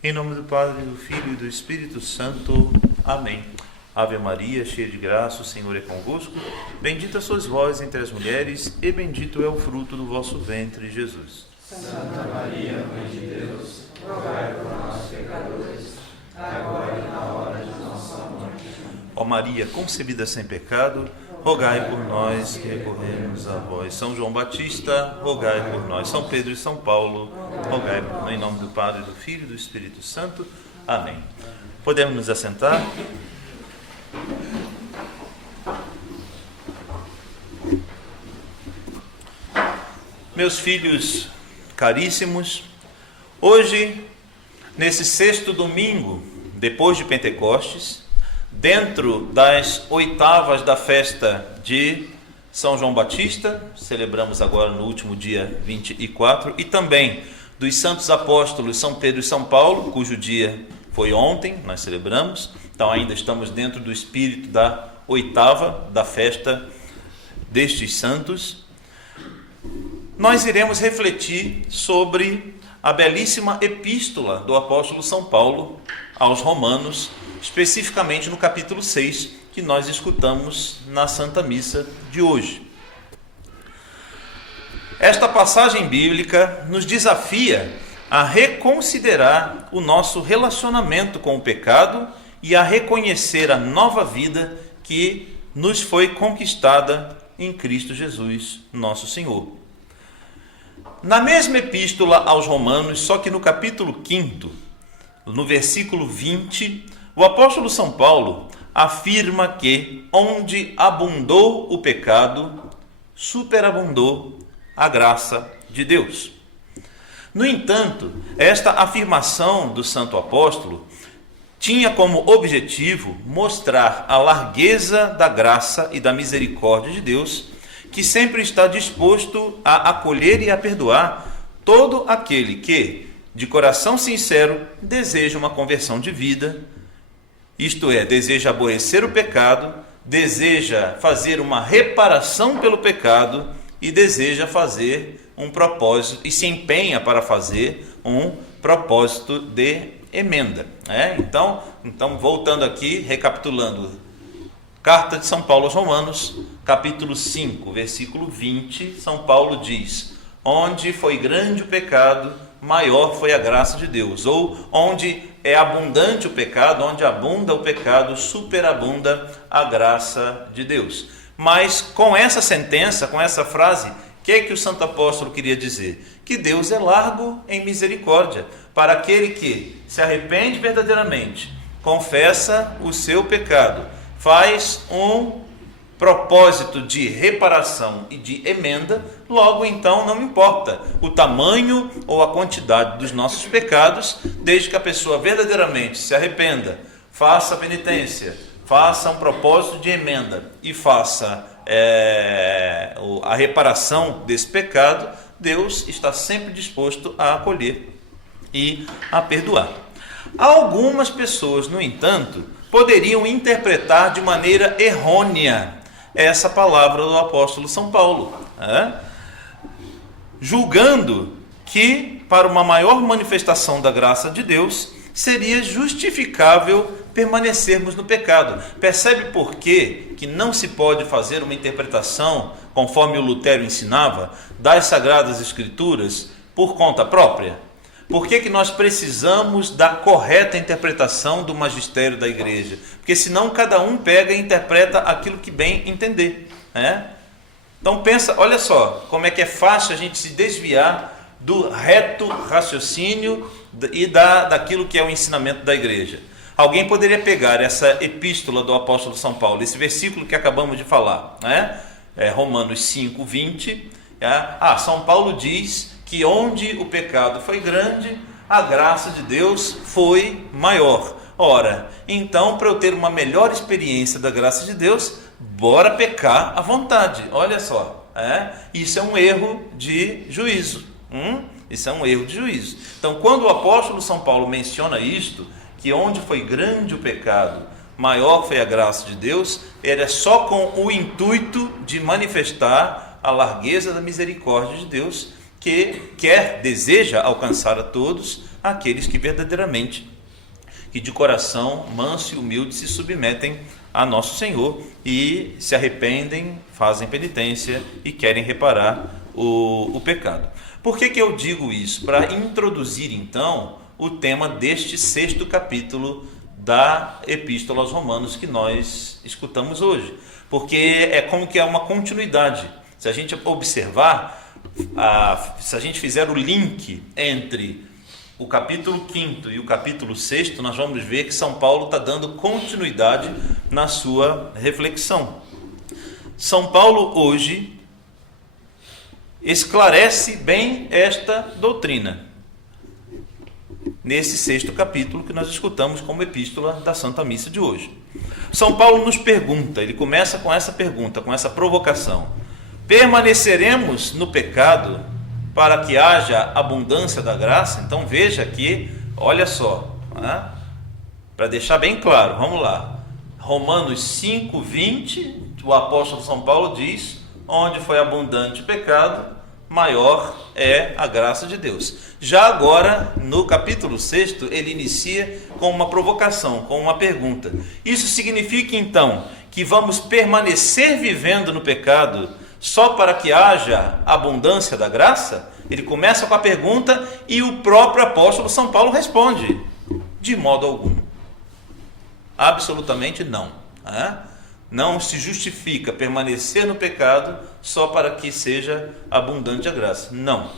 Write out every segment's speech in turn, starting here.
Em nome do Padre, do Filho e do Espírito Santo. Amém. Ave Maria, cheia de graça, o Senhor é convosco. Bendita sois vós entre as mulheres, e bendito é o fruto do vosso ventre, Jesus. Santa Maria, Mãe de Deus, rogai por nós, pecadores, agora e na hora de nossa morte. Ó Maria, concebida sem pecado, rogai por nós que recorremos a vós. São João Batista, rogai por nós. São Pedro e São Paulo, rogai por nós. Em nome do Padre, do Filho e do Espírito Santo. Amém. Podemos nos assentar? Meus filhos caríssimos, hoje, nesse sexto domingo, depois de Pentecostes, dentro das oitavas da festa de São João Batista, celebramos agora no último dia 24, e também dos santos apóstolos São Pedro e São Paulo, cujo dia foi ontem, nós celebramos, então ainda estamos dentro do espírito da oitava da festa destes santos. Nós iremos refletir sobre a belíssima epístola do apóstolo São Paulo aos Romanos, especificamente no capítulo 6, que nós escutamos na Santa Missa de hoje. Esta passagem bíblica nos desafia a reconsiderar o nosso relacionamento com o pecado e a reconhecer a nova vida que nos foi conquistada em Cristo Jesus, nosso Senhor. Na mesma epístola aos Romanos, só que no capítulo 5, no versículo 20, o apóstolo São Paulo afirma que onde abundou o pecado, superabundou a graça de Deus. No entanto, esta afirmação do santo apóstolo tinha como objetivo mostrar a largueza da graça e da misericórdia de Deus, que sempre está disposto a acolher e a perdoar todo aquele que, de coração sincero, deseja uma conversão de vida, isto é, deseja aborrecer o pecado, deseja fazer uma reparação pelo pecado e deseja fazer um propósito, e se empenha para fazer um propósito de emenda. Então, voltando aqui, recapitulando, Carta de São Paulo aos Romanos, capítulo 5, versículo 20, São Paulo diz: onde foi grande o pecado, maior foi a graça de Deus. Ou onde é abundante o pecado, onde abunda o pecado, superabunda a graça de Deus. Mas com essa sentença, com essa frase, o que o santo apóstolo queria dizer? Que Deus é largo em misericórdia para aquele que se arrepende verdadeiramente, confessa o seu pecado, faz um propósito de reparação e de emenda, logo então não importa o tamanho ou a quantidade dos nossos pecados, desde que a pessoa verdadeiramente se arrependa, faça penitência, faça um propósito de emenda e faça a reparação desse pecado, Deus está sempre disposto a acolher e a perdoar. Algumas pessoas, no entanto, poderiam interpretar de maneira errônea essa palavra do apóstolo São Paulo, julgando que para uma maior manifestação da graça de Deus seria justificável permanecermos no pecado. Percebe por quê que não se pode fazer uma interpretação, conforme o Lutero ensinava, das Sagradas Escrituras por conta própria? Por que nós precisamos da correta interpretação do magistério da igreja? Porque senão cada um pega e interpreta aquilo que bem entender. Então pensa, olha só, como é que é fácil a gente se desviar do reto raciocínio e daquilo que é o ensinamento da igreja. Alguém poderia pegar essa epístola do apóstolo São Paulo, esse versículo que acabamos de falar, Romanos 5, 20, São Paulo diz que onde o pecado foi grande, a graça de Deus foi maior. Ora, então, para eu ter uma melhor experiência da graça de Deus, bora pecar à vontade. Olha só, isso é um erro de juízo. Isso é um erro de juízo. Então, quando o apóstolo São Paulo menciona isto, que onde foi grande o pecado, maior foi a graça de Deus, era só com o intuito de manifestar a largueza da misericórdia de Deus que deseja alcançar a todos aqueles que verdadeiramente, que de coração manso e humilde se submetem a nosso Senhor e se arrependem, fazem penitência e querem reparar o pecado. Por que eu digo isso? Para introduzir então o tema deste 6º capítulo da Epístola aos Romanos que nós escutamos hoje, porque é como que é uma continuidade. Se a gente observar, se a gente fizer o link entre o capítulo 5º e o capítulo 6º, nós vamos ver que São Paulo está dando continuidade na sua reflexão. São Paulo hoje esclarece bem esta doutrina, nesse 6º capítulo que nós escutamos como epístola da Santa Missa de hoje. São Paulo nos pergunta, ele começa com essa pergunta, com essa provocação: permaneceremos no pecado para que haja abundância da graça? Então veja que, olha só, né? Para deixar bem claro, vamos lá, Romanos 5:20, o apóstolo São Paulo diz: onde foi abundante o pecado, maior é a graça de Deus. Já agora, no capítulo 6º, ele inicia com uma provocação, com uma pergunta. Isso significa então que vamos permanecer vivendo no pecado só para que haja abundância da graça? Ele começa com a pergunta e o próprio apóstolo São Paulo responde: de modo algum. Absolutamente não. Não se justifica permanecer no pecado só para que seja abundante a graça. Não.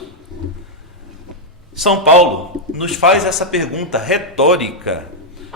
São Paulo nos faz essa pergunta retórica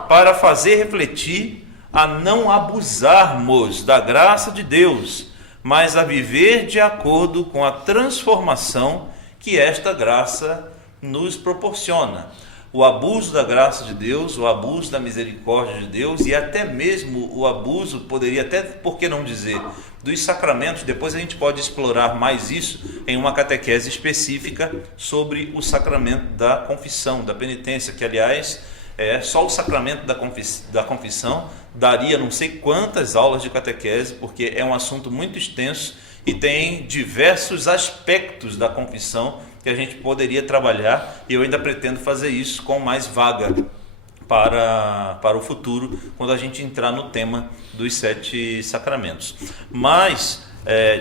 para fazer refletir a não abusarmos da graça de Deus, mas a viver de acordo com a transformação que esta graça nos proporciona. O abuso da graça de Deus, o abuso da misericórdia de Deus e até mesmo o abuso, poderia até, por que não dizer, dos sacramentos. Depois a gente pode explorar mais isso em uma catequese específica sobre o sacramento da confissão, da penitência, que aliás, só o sacramento da confissão daria não sei quantas aulas de catequese, porque é um assunto muito extenso e tem diversos aspectos da confissão que a gente poderia trabalhar, e eu ainda pretendo fazer isso com mais vaga para o futuro, quando a gente entrar no tema dos 7 sacramentos. Mas,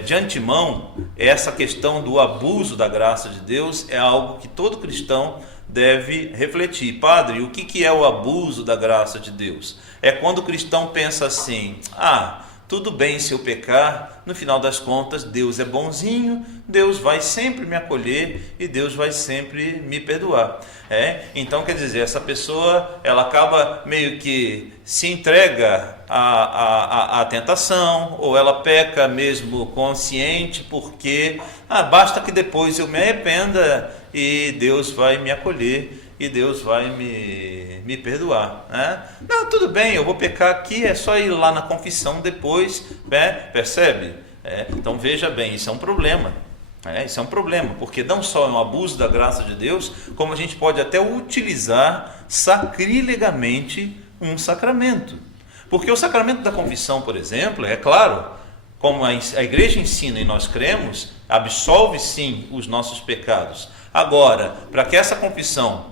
de antemão, essa questão do abuso da graça de Deus é algo que todo cristão deve refletir. Padre, o que é o abuso da graça de Deus? É quando o cristão pensa assim: tudo bem se eu pecar, no final das contas Deus é bonzinho, Deus vai sempre me acolher e Deus vai sempre me perdoar. Então quer dizer, essa pessoa ela acaba meio que se entrega à tentação, ou ela peca mesmo consciente porque basta que depois eu me arrependa e Deus vai me acolher e Deus vai me perdoar. Não, tudo bem, eu vou pecar aqui, é só ir lá na confissão depois, percebe? Então veja bem, isso é um problema. Isso é um problema, porque não só é um abuso da graça de Deus, como a gente pode até utilizar sacrilegamente um sacramento. Porque o sacramento da confissão, por exemplo, é claro, como a igreja ensina e nós cremos, absolve sim os nossos pecados. Agora, para que essa confissão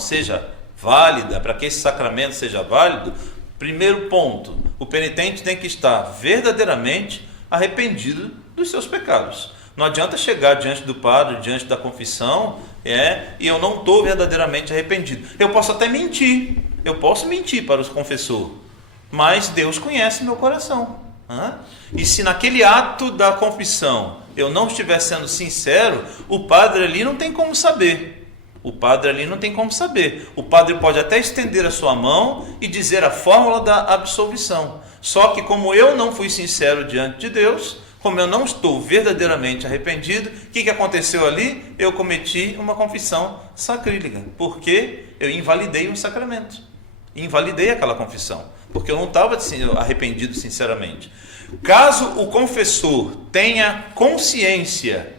seja válida, para que esse sacramento seja válido, primeiro ponto, o penitente tem que estar verdadeiramente arrependido dos seus pecados. Não adianta chegar diante do padre, diante da confissão, e eu não estou verdadeiramente arrependido. Eu posso até mentir, eu posso mentir para o confessor, mas Deus conhece meu coração. E se naquele ato da confissão eu não estiver sendo sincero, o padre ali não tem como saber. O padre pode até estender a sua mão e dizer a fórmula da absolvição. Só que como eu não fui sincero diante de Deus, como eu não estou verdadeiramente arrependido, o que aconteceu ali? Eu cometi uma confissão sacrílega, porque eu invalidei um sacramento. Invalidei aquela confissão, porque eu não estava arrependido sinceramente. Caso o confessor tenha consciência,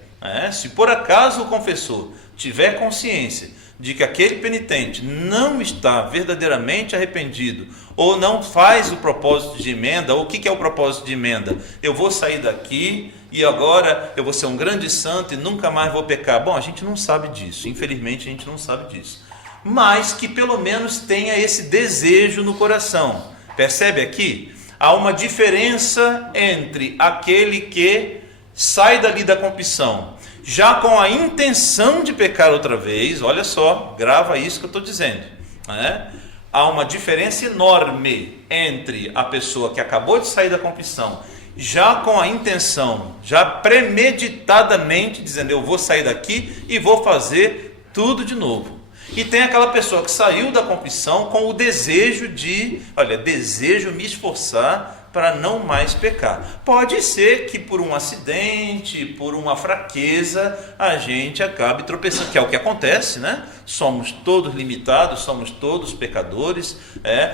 se por acaso o confessor tiver consciência de que aquele penitente não está verdadeiramente arrependido, ou não faz o propósito de emenda, ou o que é o propósito de emenda? Eu vou sair daqui e agora eu vou ser um grande santo e nunca mais vou pecar. Bom, a gente não sabe disso, infelizmente a gente não sabe disso. Mas que pelo menos tenha esse desejo no coração. Percebe aqui? Há uma diferença entre aquele que sai dali da confissão já com a intenção de pecar outra vez. Olha só, grava isso que eu estou dizendo, né? Há uma diferença enorme entre a pessoa que acabou de sair da confissão já com a intenção, já premeditadamente dizendo, eu vou sair daqui e vou fazer tudo de novo. E tem aquela pessoa que saiu da confissão com o desejo de, desejo me esforçar para não mais pecar. Pode ser que por um acidente, por uma fraqueza, a gente acabe tropeçando, que é o que acontece, né? Somos todos limitados, somos todos pecadores,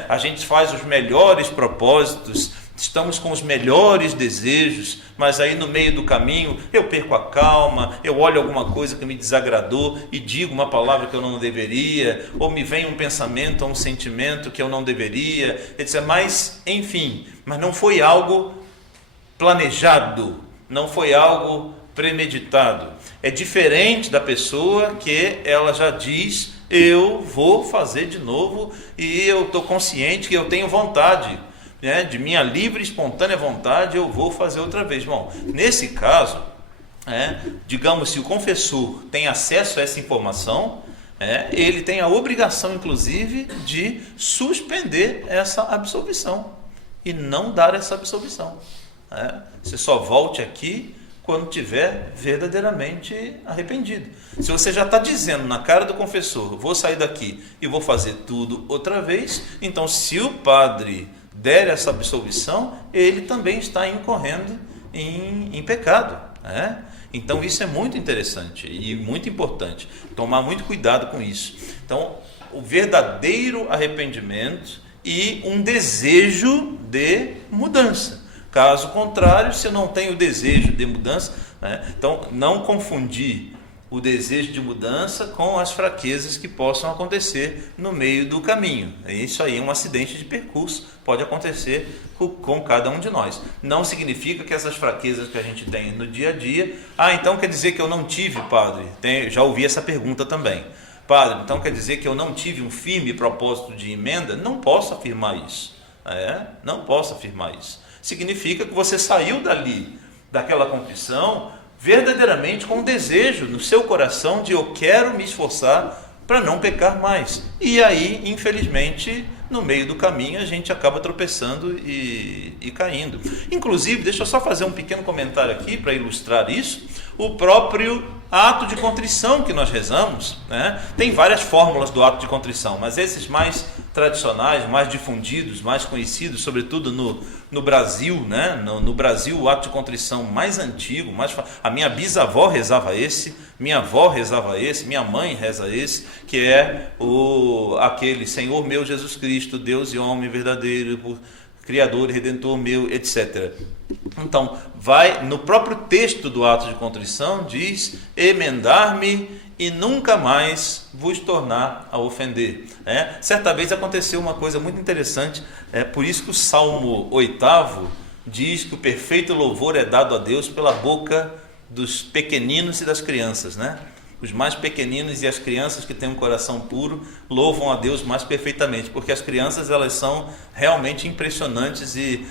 a gente faz os melhores propósitos, estamos com os melhores desejos, mas aí no meio do caminho eu perco a calma, eu olho alguma coisa que me desagradou e digo uma palavra que eu não deveria, ou me vem um pensamento ou um sentimento que eu não deveria, etc. Mas, enfim, mas não foi algo planejado, não foi algo premeditado. É diferente da pessoa que ela já diz, eu vou fazer de novo e eu estou consciente que eu tenho vontade, de minha livre e espontânea vontade, eu vou fazer outra vez. Bom, nesse caso, digamos, se o confessor tem acesso a essa informação, ele tem a obrigação, inclusive, de suspender essa absolvição e não dar essa absolvição. Você só volte aqui quando tiver verdadeiramente arrependido. Se você já está dizendo na cara do confessor, vou sair daqui e vou fazer tudo outra vez, então se o padre der essa absolvição, ele também está incorrendo em pecado. Então isso é muito interessante e muito importante, tomar muito cuidado com isso. Então, o verdadeiro arrependimento e um desejo de mudança. Caso contrário, se eu não tenho o desejo de mudança, então não confundir o desejo de mudança com as fraquezas que possam acontecer no meio do caminho. Isso aí é um acidente de percurso, pode acontecer com cada um de nós. Não significa que essas fraquezas que a gente tem no dia a dia, então quer dizer que eu não tive, padre? Já ouvi essa pergunta também. Padre, então quer dizer que eu não tive um firme propósito de emenda? Não posso afirmar isso. Não posso afirmar isso. Significa que você saiu dali, daquela confissão, verdadeiramente com um desejo no seu coração de eu quero me esforçar para não pecar mais. E aí, infelizmente, no meio do caminho a gente acaba tropeçando e caindo. Inclusive, deixa eu só fazer um pequeno comentário aqui para ilustrar isso. O próprio ato de contrição que nós rezamos, tem várias fórmulas do ato de contrição, mas esses mais tradicionais, mais difundidos, mais conhecidos, sobretudo no Brasil, no Brasil o ato de contrição mais antigo, a minha bisavó rezava esse, minha avó rezava esse, minha mãe reza esse, que é aquele Senhor meu Jesus Cristo, Deus e homem verdadeiro, Criador e Redentor meu, etc. Então, no próprio texto do ato de contrição, diz, emendar-me e nunca mais vos tornar a ofender. Certa vez aconteceu uma coisa muito interessante, por isso que o Salmo 8º diz que o perfeito louvor é dado a Deus pela boca dos pequeninos e das crianças, Os mais pequeninos e as crianças que têm um coração puro louvam a Deus mais perfeitamente, porque as crianças elas são realmente impressionantes e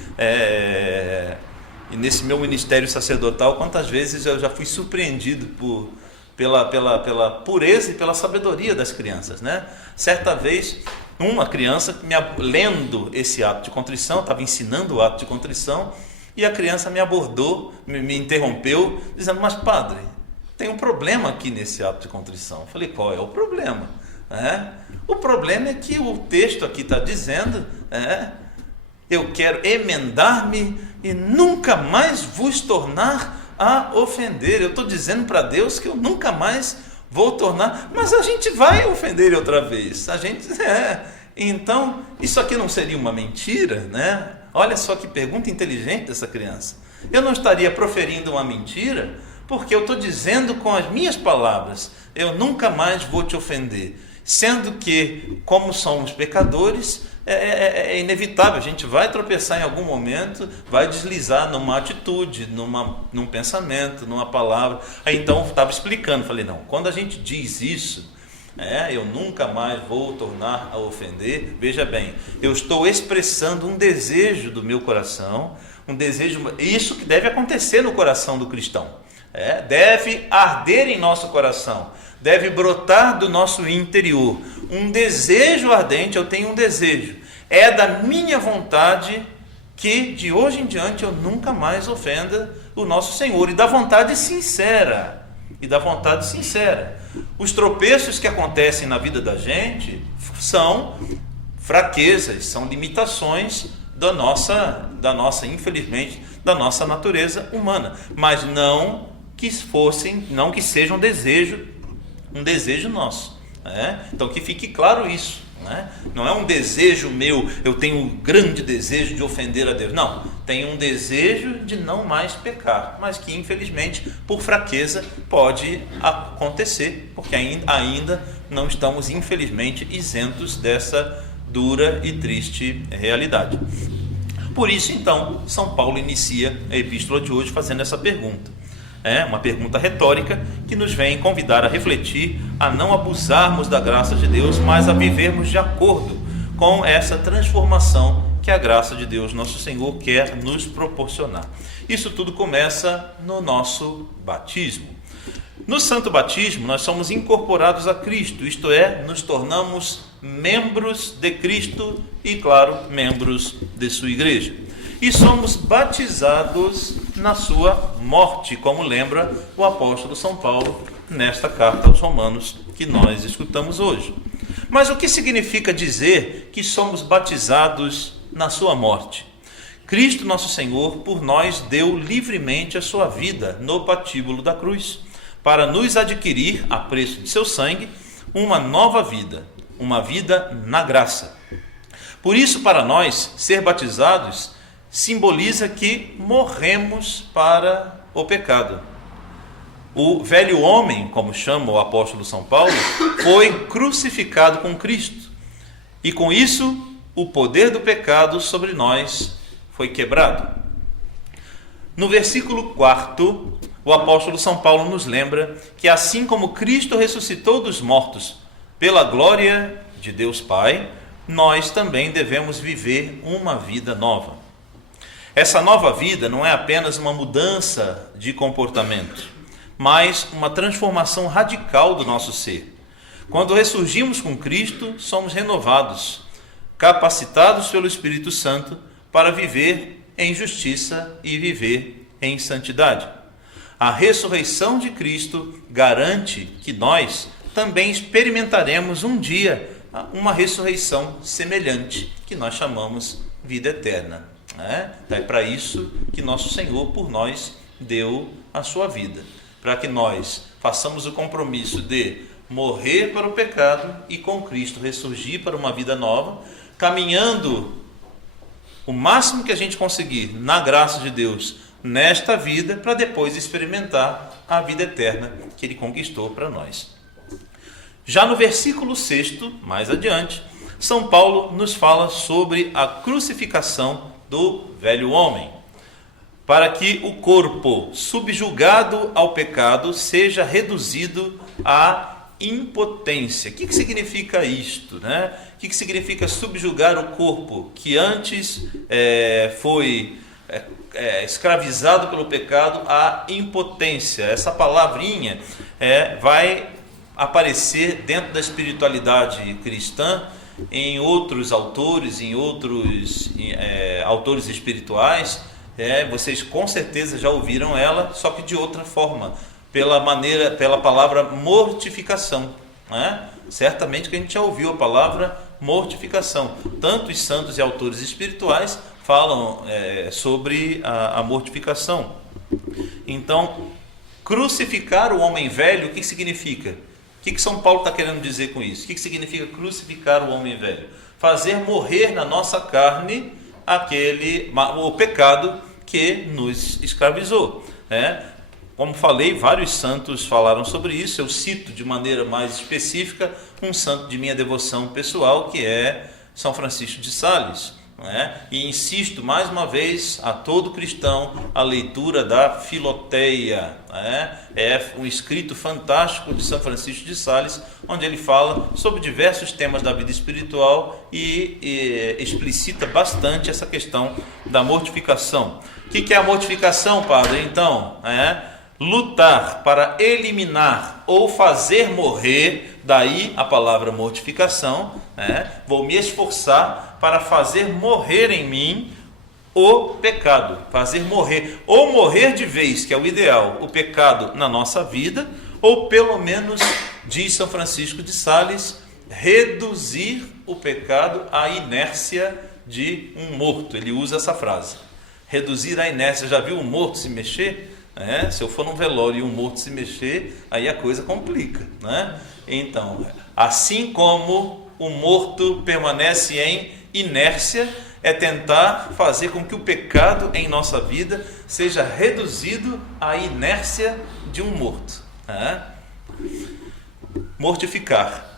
nesse meu ministério sacerdotal, quantas vezes eu já fui surpreendido pela pureza e pela sabedoria das crianças, Certa vez, uma criança, lendo esse ato de contrição, estava ensinando o ato de contrição, e a criança me abordou, me interrompeu, dizendo, mas padre, tem um problema aqui nesse ato de contrição. Eu falei, qual é o problema? O problema é que o texto aqui está dizendo, eu quero emendar-me e nunca mais vos tornar a ofender. Eu estou dizendo para Deus que eu nunca mais vou tornar, mas a gente vai ofender ele outra vez. Então, isso aqui não seria uma mentira, Olha só que pergunta inteligente dessa criança. Eu não estaria proferindo uma mentira, Porque eu estou dizendo com as minhas palavras, eu nunca mais vou te ofender. Sendo que, como somos pecadores, é inevitável, a gente vai tropeçar em algum momento, vai deslizar numa atitude, num pensamento, numa palavra. Aí então eu estava explicando, falei, não, quando a gente diz isso, eu nunca mais vou tornar a ofender, veja bem, eu estou expressando um desejo do meu coração, um desejo, isso que deve acontecer no coração do cristão, deve arder em nosso coração, deve brotar do nosso interior, um desejo ardente. Eu tenho um desejo, é da minha vontade que de hoje em diante eu nunca mais ofenda o nosso Senhor, e da vontade sincera, Os tropeços que acontecem na vida da gente são fraquezas, são limitações da nossa, infelizmente, da nossa natureza humana, mas não que sejam um desejo nosso, Então que fique claro isso, Não é um desejo meu, eu tenho um grande desejo de ofender a Deus, não, tenho um desejo de não mais pecar, mas que infelizmente por fraqueza pode acontecer, porque ainda não estamos infelizmente isentos dessa dura e triste realidade. Por isso então São Paulo inicia a epístola de hoje fazendo essa pergunta. Uma pergunta retórica que nos vem convidar a refletir, a não abusarmos da graça de Deus, mas a vivermos de acordo com essa transformação que a graça de Deus, nosso Senhor, quer nos proporcionar. Isso tudo começa no nosso batismo. No santo batismo, nós somos incorporados a Cristo, isto é, nos tornamos membros de Cristo e, claro, membros de sua igreja. E somos batizados na sua morte, como lembra o apóstolo São Paulo nesta carta aos Romanos que nós escutamos hoje. Mas o que significa dizer que somos batizados na sua morte? Cristo nosso Senhor por nós deu livremente a sua vida no patíbulo da cruz, para nos adquirir, a preço de seu sangue, uma nova vida, uma vida na graça. Por isso, para nós, ser batizados simboliza que morremos para o pecado. O velho homem, como chama o apóstolo São Paulo, foi crucificado com Cristo. E com isso, o poder do pecado sobre nós foi quebrado. No versículo 4, o apóstolo São Paulo nos lembra que assim como Cristo ressuscitou dos mortos pela glória de Deus Pai, nós também devemos viver uma vida nova. Essa nova vida não é apenas uma mudança de comportamento, mas uma transformação radical do nosso ser. Quando ressurgimos com Cristo, somos renovados, capacitados pelo Espírito Santo para viver em justiça e viver em santidade. A ressurreição de Cristo garante que nós também experimentaremos um dia uma ressurreição semelhante, que nós chamamos vida eterna. É para isso que nosso Senhor por nós deu a sua vida, para que nós façamos o compromisso de morrer para o pecado e com Cristo ressurgir para uma vida nova, caminhando o máximo que a gente conseguir na graça de Deus nesta vida, para depois experimentar a vida eterna que Ele conquistou para nós. Já no versículo 6, mais adiante, São Paulo nos fala sobre a crucificação do velho homem, para que o corpo subjugado ao pecado seja reduzido à impotência. O que significa isto, O que significa subjugar o corpo que antes foi escravizado pelo pecado à impotência? Essa palavrinha vai aparecer dentro da espiritualidade cristã em outros autores, autores espirituais. Vocês com certeza já ouviram ela, só que de outra forma, pela palavra mortificação. Certamente que a gente já ouviu a palavra mortificação. Tanto os santos e autores espirituais falam sobre a mortificação. Então, crucificar o homem velho, o que significa? O que São Paulo está querendo dizer com isso? O que significa crucificar o homem velho? Fazer morrer na nossa carne o pecado que nos escravizou. Como falei, vários santos falaram sobre isso. Eu cito de maneira mais específica um santo de minha devoção pessoal, que é São Francisco de Sales. E insisto mais uma vez a todo cristão a leitura da Filoteia. É um escrito fantástico de São Francisco de Sales, onde ele fala sobre diversos temas da vida espiritual e explicita bastante essa questão da mortificação. O que é a mortificação, padre? Então, lutar para eliminar ou fazer morrer, daí a palavra mortificação, vou me esforçar para fazer morrer em mim o pecado, fazer morrer, ou morrer de vez, que é o ideal, o pecado na nossa vida, ou pelo menos, diz São Francisco de Sales, reduzir o pecado à inércia de um morto. Ele usa essa frase, reduzir a inércia. Já viu um morto se mexer? Se eu for num velório e um morto se mexer, aí a coisa complica, Então, assim como o morto permanece em inércia, é tentar fazer com que o pecado em nossa vida seja reduzido à inércia de um morto. Mortificar.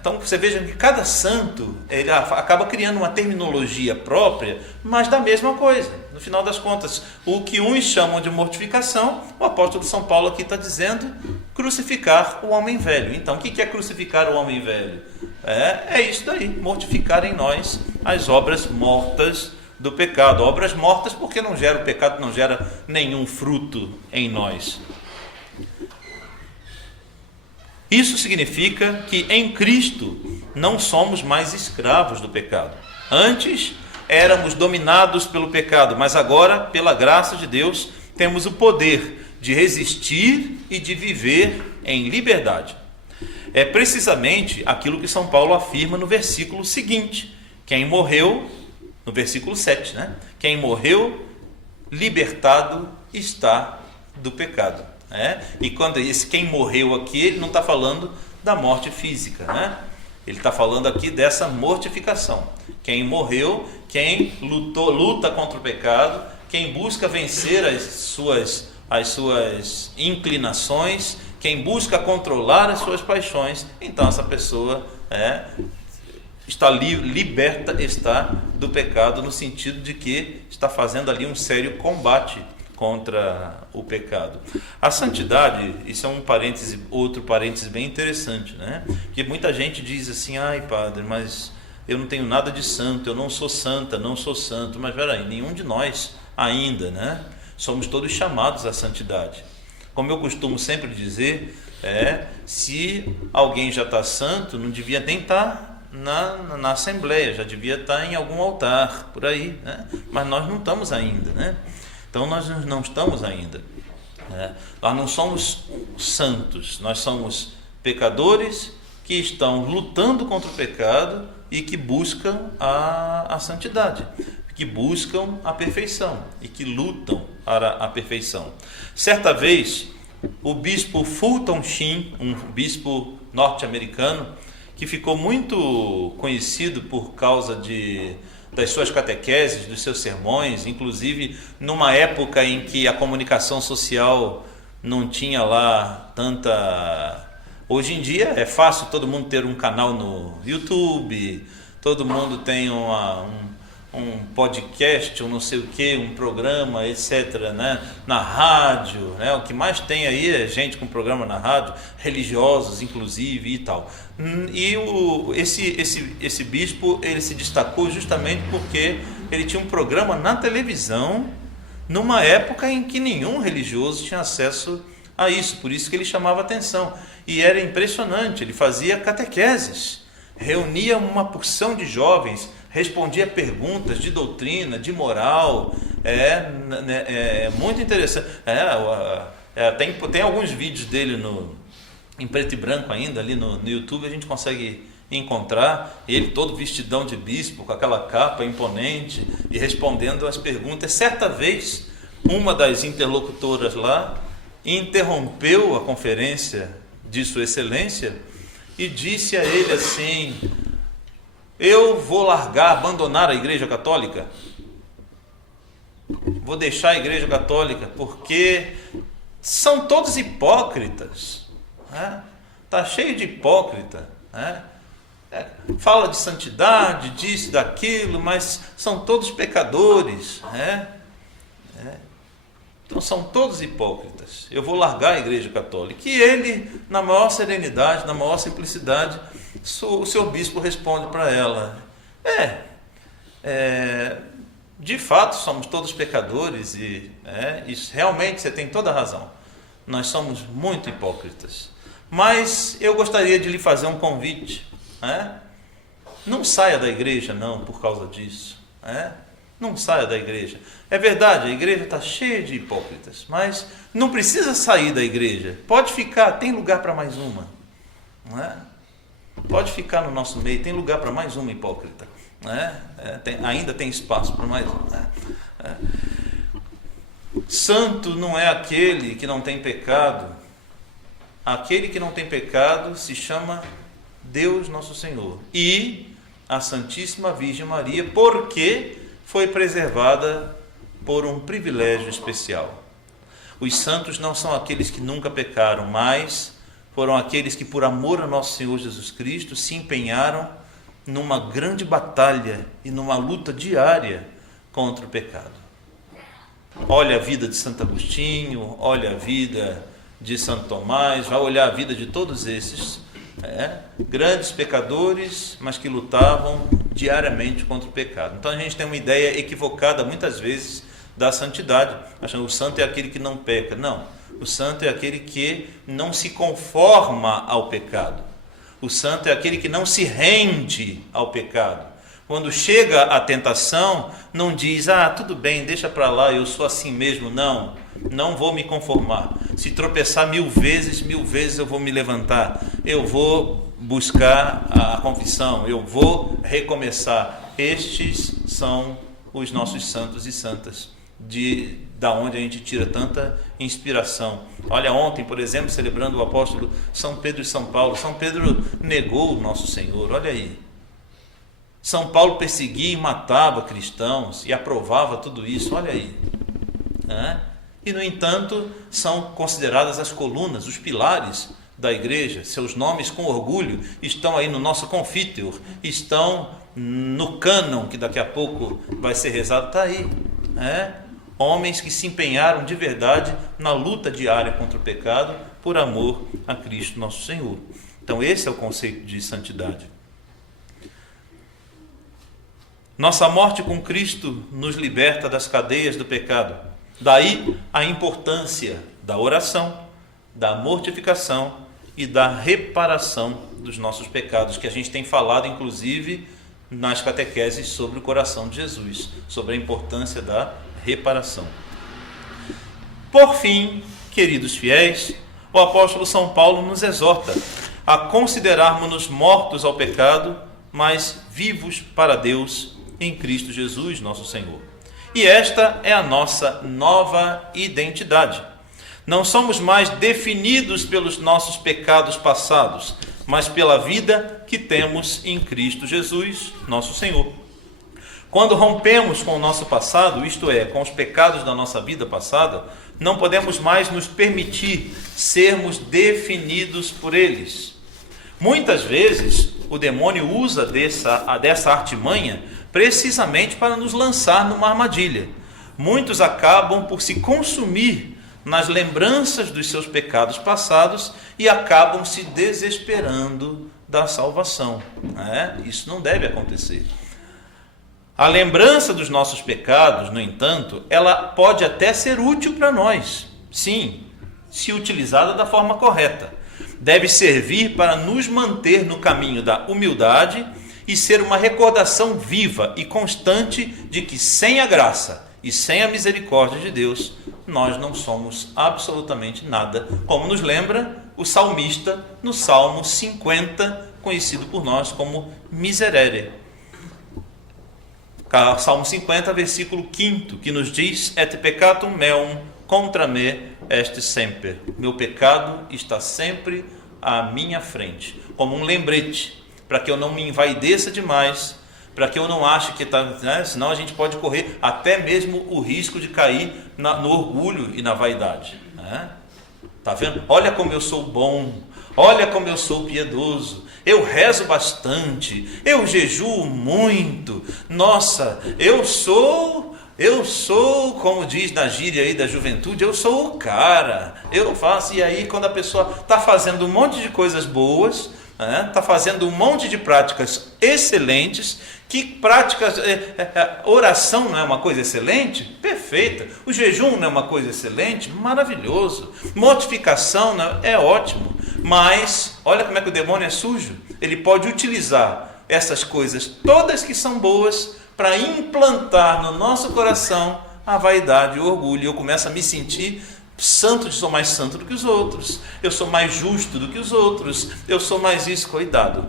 Então você veja que cada santo ele acaba criando uma terminologia própria, mas da mesma coisa. No final das contas, o que uns chamam de mortificação, o apóstolo São Paulo aqui está dizendo crucificar o homem velho. Então o que é crucificar o homem velho? É isso daí, mortificar em nós as obras mortas do pecado. Obras mortas porque não gera o pecado, não gera nenhum fruto em nós. Isso significa que em Cristo não somos mais escravos do pecado. Antes éramos dominados pelo pecado, mas agora, pela graça de Deus, temos o poder de resistir e de viver em liberdade. É precisamente aquilo que São Paulo afirma no versículo seguinte. Quem morreu, no versículo 7, Quem morreu, libertado está do pecado. E quando quem morreu aqui, ele não está falando da morte física, Ele está falando aqui dessa mortificação. Quem morreu, quem luta contra o pecado, quem busca vencer as suas inclinações, quem busca controlar as suas paixões, então essa pessoa está liberta, está do pecado, no sentido de que está fazendo ali um sério combate contra o pecado. A santidade, isso é outro parêntese bem interessante, Porque muita gente diz assim, ai padre, mas eu não tenho nada de santo, eu não sou santa, não sou santo. Mas peraí, nenhum de nós ainda, Somos todos chamados à santidade. Como eu costumo sempre dizer, se alguém já está santo, não devia nem estar na assembleia, já devia estar em algum altar, por aí, Mas nós não estamos ainda, Então nós não estamos ainda. Nós não somos santos, nós somos pecadores que estão lutando contra o pecado e que buscam a santidade, que buscam a perfeição e que lutam para a perfeição. Certa vez, o bispo Fulton Sheen, um bispo norte-americano, que ficou muito conhecido por causa das suas catequeses, dos seus sermões, inclusive numa época em que a comunicação social não tinha lá tanta... Hoje em dia é fácil todo mundo ter um canal no YouTube, todo mundo tem um podcast, um não sei o que, um programa, etc., na rádio, o que mais tem aí é gente com programa na rádio, religiosos inclusive e tal. E esse bispo, ele se destacou justamente porque ele tinha um programa na televisão numa época em que nenhum religioso tinha acesso a isso, por isso que ele chamava atenção. E era impressionante, ele fazia catequeses, reunia uma porção de jovens, respondia perguntas de doutrina, de moral, muito interessante. Tem alguns vídeos dele em preto e branco ainda, ali no YouTube, a gente consegue encontrar ele todo vestidão de bispo, com aquela capa imponente, e respondendo as perguntas. Certa vez, uma das interlocutoras lá interrompeu a conferência de Sua Excelência e disse a ele assim: eu vou abandonar a Igreja Católica, vou deixar a Igreja Católica, porque são todos hipócritas. Está cheio de hipócrita. Fala de santidade, disso, daquilo, mas são todos pecadores. Então são todos hipócritas. Eu vou largar a Igreja Católica. E ele, na maior serenidade, na maior simplicidade, o seu bispo responde para ela: de fato somos todos pecadores e isso, realmente você tem toda a razão. Nós somos muito hipócritas. Mas eu gostaria de lhe fazer um convite. Não saia da igreja não por causa disso. Não saia da igreja. É verdade, a igreja está cheia de hipócritas, mas não precisa sair da igreja. Pode ficar, tem lugar para mais uma. Pode ficar no nosso meio, tem lugar para mais uma hipócrita. Ainda tem espaço para mais uma. Santo não é aquele que não tem pecado. Aquele que não tem pecado se chama Deus Nosso Senhor. E a Santíssima Virgem Maria, porque foi preservada por um privilégio especial. Os santos não são aqueles que nunca pecaram, mas foram aqueles que, por amor a nosso Senhor Jesus Cristo, se empenharam numa grande batalha e numa luta diária contra o pecado. Olha a vida de Santo Agostinho, olha a vida de Santo Tomás, vai olhar a vida de todos esses grandes pecadores, mas que lutavam diariamente contra o pecado. Então a gente tem uma ideia equivocada muitas vezes da santidade, achando que o santo é aquele que não peca. Não, o santo é aquele que não se conforma ao pecado. O santo é aquele que não se rende ao pecado. Quando chega a tentação, não diz: tudo bem, deixa para lá, eu sou assim mesmo. Não vou me conformar. Se tropeçar 1000 vezes eu vou me levantar. Eu vou buscar a confissão, eu vou recomeçar. Estes são os nossos santos e santas, da onde a gente tira tanta inspiração. Olha, ontem, por exemplo, celebrando o apóstolo São Pedro e São Paulo. São Pedro negou o nosso Senhor, olha aí. São Paulo perseguia e matava cristãos e aprovava tudo isso, olha aí. E, no entanto, são consideradas as colunas, os pilares da igreja. Seus nomes, com orgulho, estão aí no nosso confiteor, estão no cânon, que daqui a pouco vai ser rezado, está aí. Homens que se empenharam de verdade na luta diária contra o pecado, por amor a Cristo nosso Senhor. Então esse é o conceito de santidade. Nossa morte com Cristo nos liberta das cadeias do pecado. Daí a importância da oração, da mortificação e da reparação dos nossos pecados, que a gente tem falado inclusive nas catequeses sobre o coração de Jesus, sobre a importância da reparação. Por fim, queridos fiéis, o apóstolo São Paulo nos exorta a considerarmos-nos mortos ao pecado, mas vivos para Deus em Cristo Jesus, nosso Senhor. E esta é a nossa nova identidade. Não somos mais definidos pelos nossos pecados passados, mas pela vida que temos em Cristo Jesus, nosso Senhor. Quando rompemos com o nosso passado, isto é, com os pecados da nossa vida passada, não podemos mais nos permitir sermos definidos por eles. Muitas vezes, o demônio usa dessa artimanha precisamente para nos lançar numa armadilha. Muitos acabam por se consumir nas lembranças dos seus pecados passados e acabam se desesperando da salvação. Isso não deve acontecer. A lembrança dos nossos pecados, no entanto, ela pode até ser útil para nós. Sim, se utilizada da forma correta. Deve servir para nos manter no caminho da humildade e ser uma recordação viva e constante de que sem a graça e sem a misericórdia de Deus, nós não somos absolutamente nada, como nos lembra o salmista no Salmo 50, conhecido por nós como Miserere. Salmo 50, versículo 5, que nos diz: Et peccatum meum contra me est semper. Meu pecado está sempre à minha frente, como um lembrete, para que eu não me envaideça demais, para que eu não ache que está, senão a gente pode correr até mesmo o risco de cair no orgulho e na vaidade. Tá vendo? Olha como eu sou bom, olha como eu sou piedoso, eu rezo bastante, eu jejuo muito, nossa, eu sou, como diz na gíria aí da juventude, eu sou o cara, eu faço. E aí quando a pessoa está fazendo um monte de coisas boas, está fazendo um monte de práticas excelentes, que práticas, oração não é uma coisa excelente? Perfeita. O jejum não é uma coisa excelente? Maravilhoso. Mortificação não é ótimo. Mas, olha como é que o demônio é sujo. Ele pode utilizar essas coisas todas que são boas para implantar no nosso coração a vaidade, o orgulho. Eu começo a me sentir santo, eu sou mais santo do que os outros. Eu sou mais justo do que os outros. Eu sou mais isso, cuidado.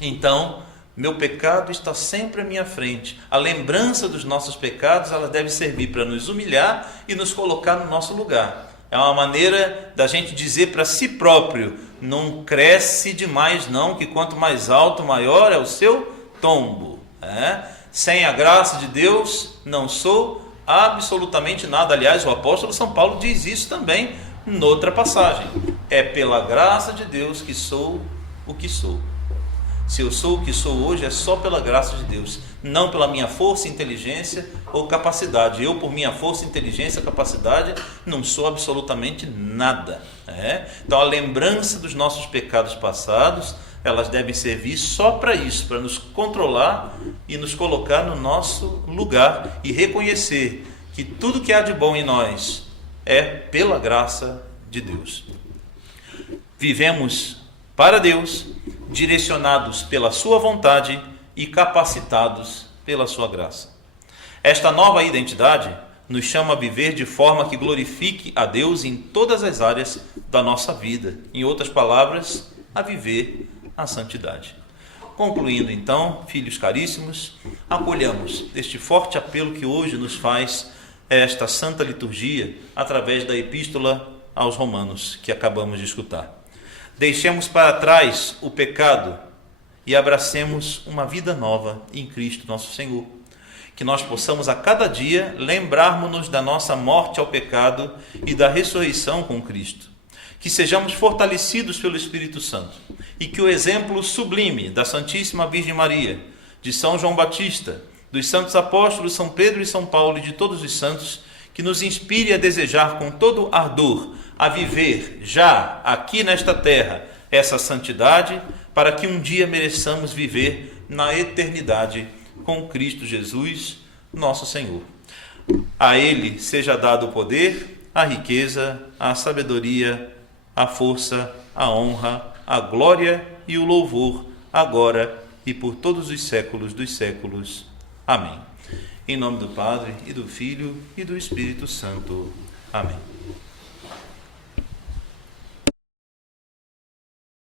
Então, meu pecado está sempre à minha frente. A lembrança dos nossos pecados, ela deve servir para nos humilhar e nos colocar no nosso lugar. É uma maneira da gente dizer para si próprio: não cresce demais não, que quanto mais alto, maior é o seu tombo. Sem a graça de Deus, não sou absolutamente nada. Aliás, o apóstolo São Paulo diz isso também noutra passagem. É pela graça de Deus que sou o que sou. Se eu sou o que sou hoje, é só pela graça de Deus, não pela minha força, inteligência ou capacidade. Eu, por minha força, inteligência, capacidade, não sou absolutamente nada. Então, a lembrança dos nossos pecados passados, elas devem servir só para isso, para nos controlar e nos colocar no nosso lugar e reconhecer que tudo que há de bom em nós é pela graça de Deus. Vivemos para Deus, direcionados pela sua vontade e capacitados pela sua graça. Esta nova identidade nos chama a viver de forma que glorifique a Deus em todas as áreas da nossa vida. Em outras palavras, a viver a santidade. Concluindo então, filhos caríssimos, acolhamos este forte apelo que hoje nos faz esta santa liturgia através da epístola aos Romanos que acabamos de escutar. Deixemos para trás o pecado e abracemos uma vida nova em Cristo nosso Senhor. Que nós possamos a cada dia lembrarmos-nos da nossa morte ao pecado e da ressurreição com Cristo. Que sejamos fortalecidos pelo Espírito Santo e que o exemplo sublime da Santíssima Virgem Maria, de São João Batista, dos santos apóstolos São Pedro e São Paulo e de todos os santos, que nos inspire a desejar com todo ardor a viver já aqui nesta terra essa santidade, para que um dia mereçamos viver na eternidade com Cristo Jesus, nosso Senhor. A Ele seja dado o poder, a riqueza, a sabedoria, a força, a honra, a glória e o louvor, agora e por todos os séculos dos séculos. Amém. Em nome do Padre, e do Filho, e do Espírito Santo. Amém.